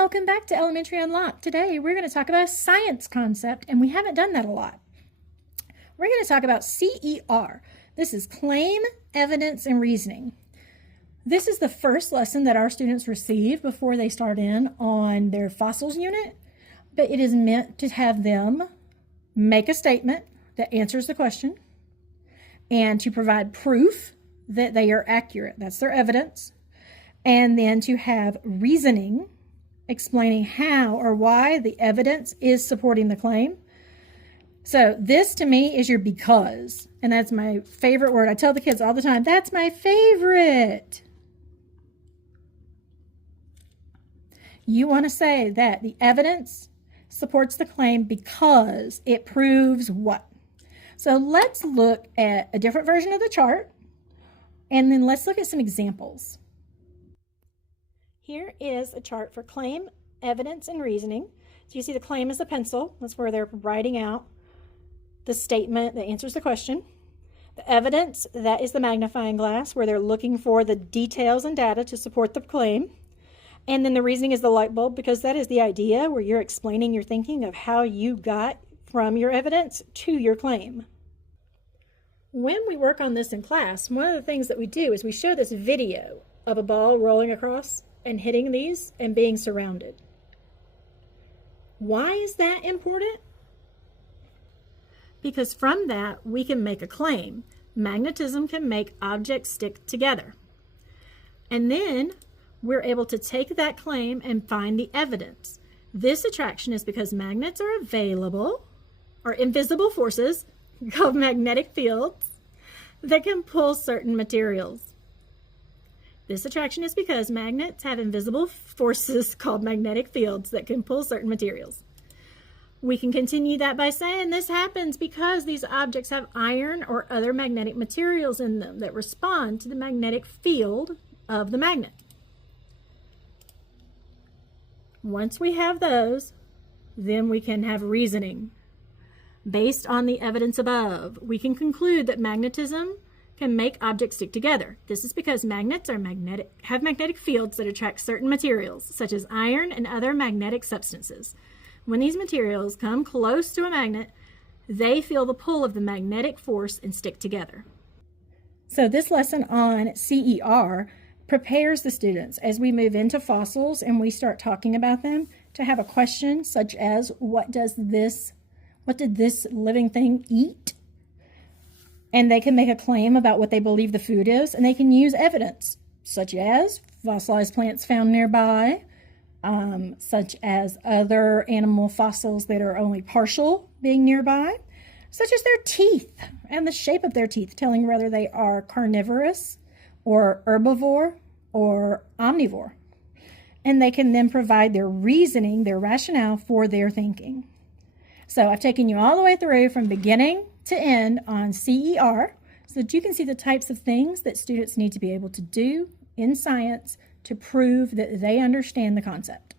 Welcome back to Elementary Unlocked. Today we're going to talk about a science concept, and we haven't done that a lot. We're going to talk about CER. This is Claim, Evidence, and Reasoning. This is the first lesson that our students receive before they start in on their fossils unit, but it is meant to have them make a statement that answers the question and to provide proof that they are accurate. That's their evidence. And then to have reasoning, explaining how or why the evidence is supporting the claim. So this to me is your because, and that's my favorite word. I tell the kids all the time, that's my favorite. You want to say that the evidence supports the claim because it proves what? So let's look at a different version of the chart, and then let's look at some examples. Here is a chart for claim, evidence, and reasoning. So you see the claim is a pencil. That's where they're writing out the statement that answers the question. The evidence, that is the magnifying glass, where they're looking for the details and data to support the claim. And then the reasoning is the light bulb, because that is the idea where you're explaining your thinking of how you got from your evidence to your claim. When we work on this in class, one of the things that we do is we show this video of a ball rolling across and hitting these and being surrounded. Why is that important? Because from that we can make a claim. Magnetism can make objects stick together. And then we're able to take that claim and find the evidence. This attraction is because magnets are available, or invisible forces called magnetic fields, that can pull certain materials. This attraction is because magnets have invisible forces called magnetic fields that can pull certain materials. We can continue that by saying this happens because these objects have iron or other magnetic materials in them that respond to the magnetic field of the magnet. Once we have those, then we can have reasoning. Based on the evidence above, we can conclude that magnetism can make objects stick together. This is because magnets have magnetic fields that attract certain materials, such as iron and other magnetic substances. When these materials come close to a magnet, they feel the pull of the magnetic force and stick together. So this lesson on CER prepares the students as we move into fossils and we start talking about them to have a question such as, what did this living thing eat? And they can make a claim about what they believe the food is, and they can use evidence, such as fossilized plants found nearby, such as other animal fossils that are only partial being nearby, such as their teeth and the shape of their teeth, telling whether they are carnivorous or herbivore or omnivore. And they can then provide their reasoning, their rationale for their thinking. So I've taken you all the way through from beginning to end on CER so that you can see the types of things that students need to be able to do in science to prove that they understand the concept.